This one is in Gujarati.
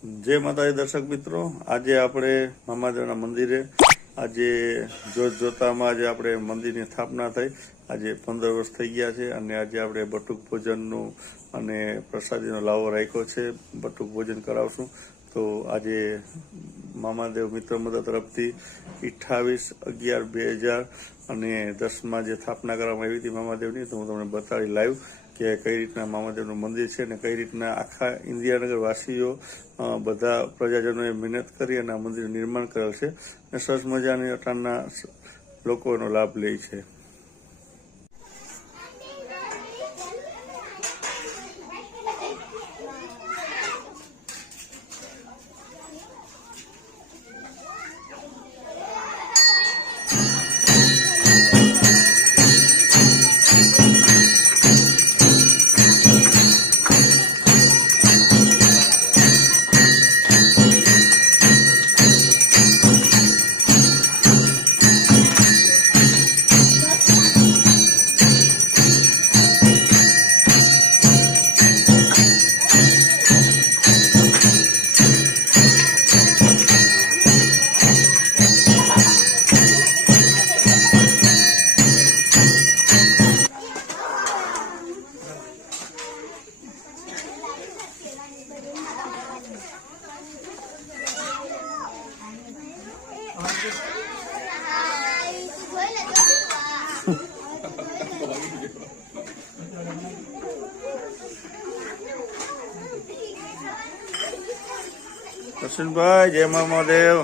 જય માતાજી દર્શક મિત્રો, આજે આપણે મામાદેવના મંદિરે આજે જોતમાં આજે આપણે મંદિરની સ્થાપના થઈ. આજે 15 વર્ષ થઈ ગયા છે અને આજે આપણે બટુક ભોજનનું અને પ્રસાદીનો લાવો રાખ્યો છે. બટુક ભોજન કરાવશું. તો આજે મામાદેવ મિત્ર મંડળ તરફથી 28/11/2010 જે સ્થાપના કરવામાં આવી હતી મામાદેવની, તો હું તમને બતાડી લાઈવ કે કઈ રીતના મામાદેવનું મંદિર છે અને કઈ રીતના આખા ઇન્દિરાનગર વાસીઓ બધા પ્રજાજનોએ મહેનત કરી અને આ મંદિરનું નિર્માણ કરેલ છે અને સરસ મજાની અટાણના લોકો એનો લાભ લે છે. કૃષ્ણભાઈ, જય મામાદેવ.